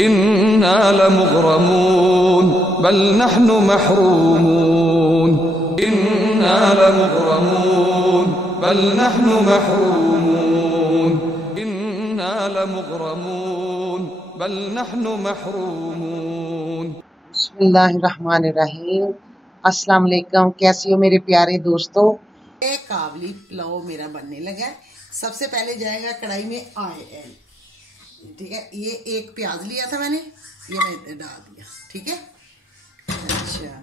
इन्ना लमुग़रमून बल नहनु महरूमून। इन्ना लमुग़रमून बल नहनु महरूमून। इन्ना लमुग़रमून बल नहनु महरूमून। बिस्मिल्लाहिर्रहमानिर्रहीम। अस्सलाम वालेकुम। कैसी हो मेरे प्यारे दोस्तों। ये काबली पुलाव मेरा बनने लगा है। सबसे पहले जाएगा कढ़ाई में ऑयल, ठीक है। ये एक प्याज लिया था मैंने, ये मैं डाल दिया, ठीक है। अच्छा,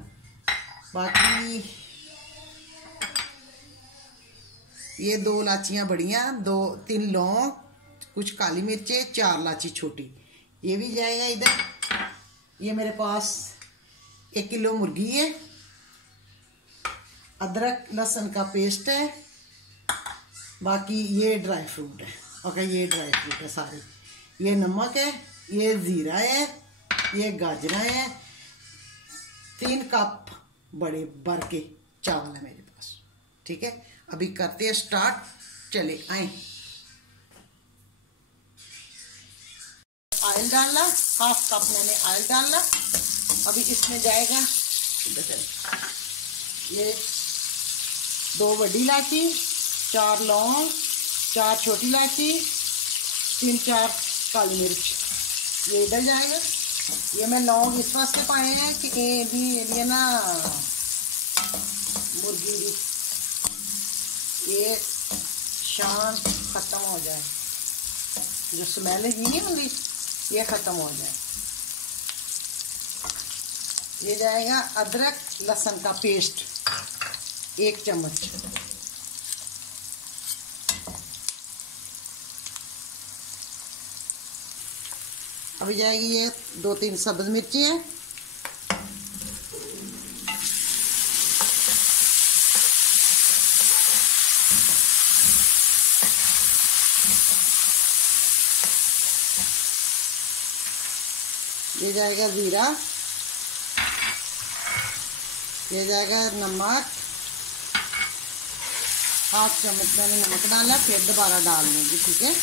बाकी ये 2 इलाचियाँ बड़ियाँ, 2-3 लौंग, कुछ काली मिर्चें, 4 इलाची छोटी, ये भी जाएगा इधर। ये मेरे पास 1 किलो मुर्गी है, अदरक लहसुन का पेस्ट है, बाकी ये ड्राई फ्रूट है। ओके, ये ड्राई फ्रूट है सारे। ये नमक है, ये ज़ीरा है, ये गाजरा है। 3 कप बड़े भर के चावल है मेरे पास, ठीक है। अभी करते हैं स्टार्ट, चले आए। ऑयल डालना, 1/2 कप मैंने ऑयल डालना। अभी इसमें जाएगा ये 2 बड़ी इलायची, 4 लौंग, 4 छोटी इलायची, 3-4 काली मिर्च, ये इधर जाएगा। ये मैं लौंग इस वास्ते पाए हैं कि ये ना मुर्गी भी ये शान ख़त्म हो जाए, जो स्मेल है नहीं होगी ये ख़त्म हो जाए। ये जाएगा अदरक लहसुन का पेस्ट 1 चम्मच। अभी जाएगी ये 2-3 सब्ज मिर्ची है, ये जाएगा ज़ीरा, ये जाएगा नमक, 1/2 चम्मच मैंने नमक डाला, फिर दोबारा डाल दूँगी, ठीक है।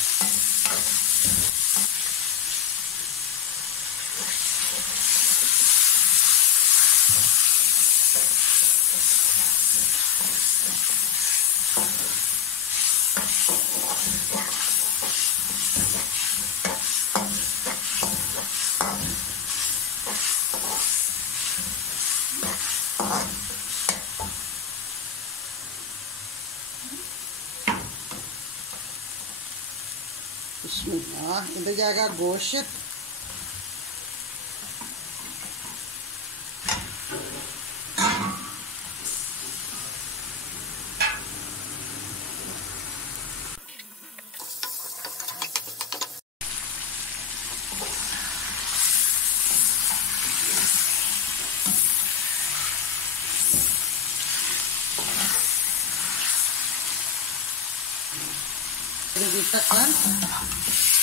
इधर जाएगा गोश्त,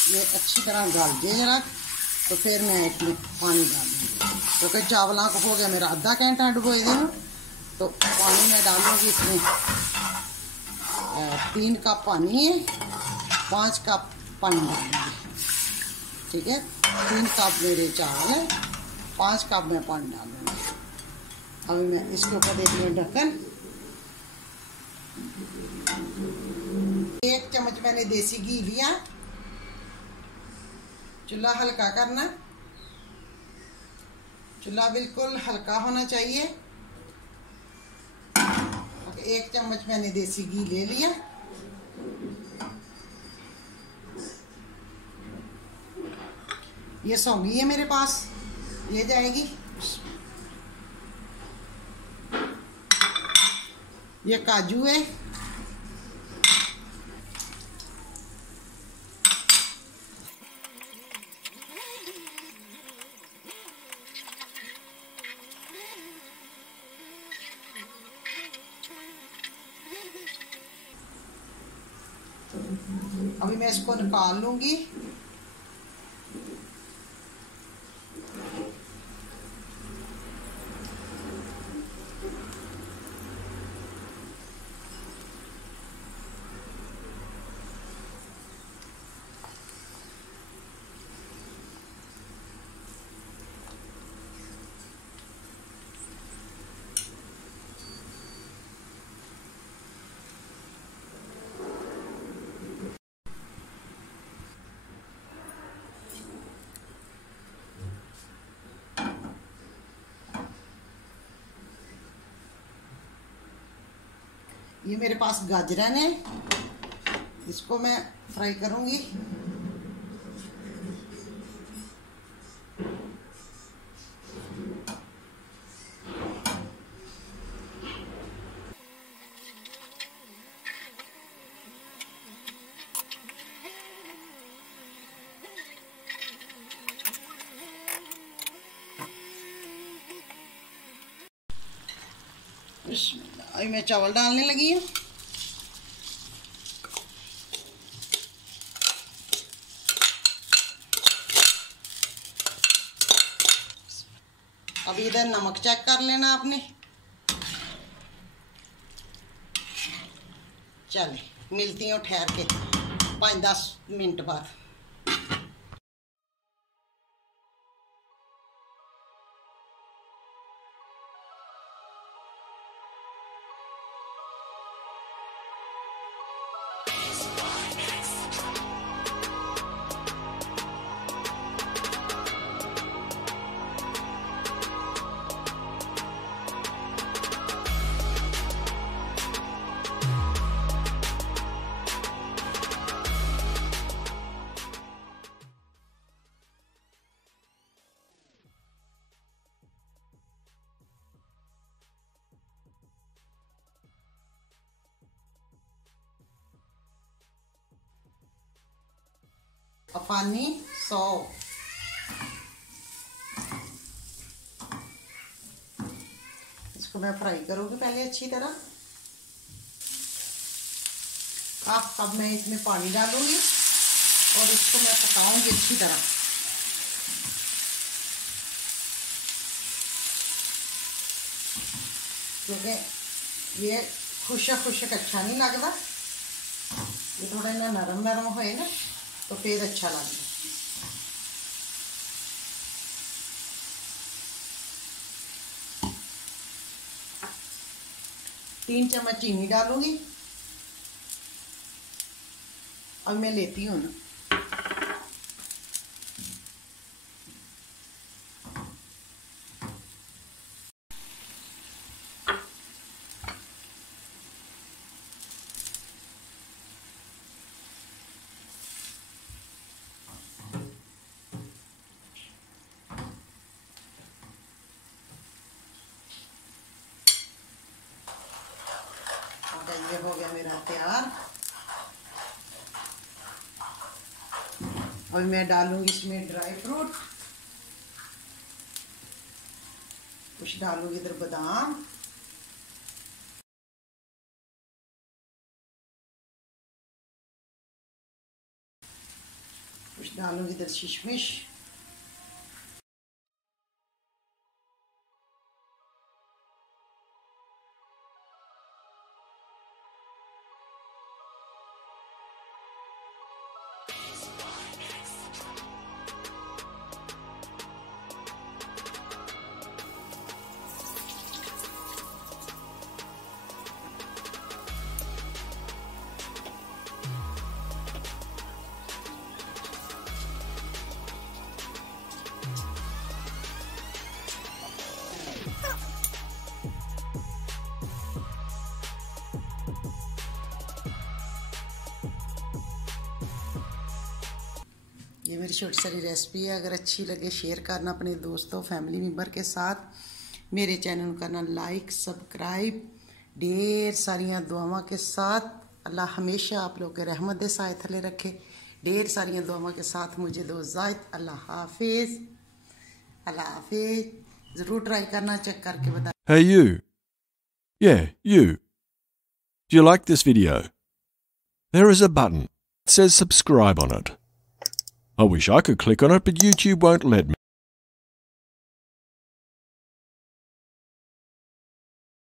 ये अच्छी तरह गाल दिए जरा, तो फिर मैं इसमें पानी डाल दूँगी, क्योंकि चावलों को हो गया मेरा आधा घंटा डुबोए देना, तो पानी मैं डालूँगी इसमें 3 कप पानी है, 5 कप पानी डालूँगी, ठीक है। 3 कप मेरे चावल है, 5 कप मैं पानी डालूँगी। अभी मैं इसके ऊपर देख लूँ ढक्कन। 1 चम्मच मैंने देसी घी लिया। चूल्हा हल्का करना, चूल्हा बिल्कुल हल्का होना चाहिए। 1 चम्मच मैंने देसी घी ले लिया। ये सौंगी है मेरे पास, ये जाएगी। ये काजू है, अभी मैं इसको निकाल लूंगी। ये मेरे पास गाजरन है, इसको मैं फ्राई करूंगी। अभी मैं चावल डालने लगी हूँ। अभी इधर नमक चेक कर लेना आपने। चले मिलती हूँ ठहर के 5-10 मिनट बाद। अफानी 100, इसको मैं फ्राई करूंगी पहले अच्छी तरह। अब मैं इसमें पानी डालूंगी और इसको मैं पकाऊंगी अच्छी तरह। क्योंकि ये खुशक अच्छा नहीं लगता, ये थोड़ा ना नरम नरम होए ना तो फिर अच्छा लगता। तीन चम्मच चीनी डालूंगी। अब मैं लेती हूँ ना ये हो गया मेरा तैयार। और मैं डालूंगी इसमें ड्राई फ्रूट, कुछ डालूंगी इधर बादाम, कुछ डालूंगी इधर किशमिश, ये मेरी छोटी सारी रेसिपी है। अगर अच्छी लगे शेयर करना अपने दोस्तों फैमिली मेम्बर के साथ। मेरे चैनल को करना लाइक सब्सक्राइब। ढेर सारियां दुआवां के साथ अल्लाह हमेशा आप लोग के रहमत दे साए थले रखे। ढेर सारियां दुआवां के साथ मुझे दो इजाज़त। अल्लाह हाफिज, अल्लाह हाफिज। ज़रूर ट्राई करना, चेक करके बता। Hey you. Yeah, you. Do you like this video? There is a button. It says subscribe on it. I wish I could click on it, but YouTube won't let me.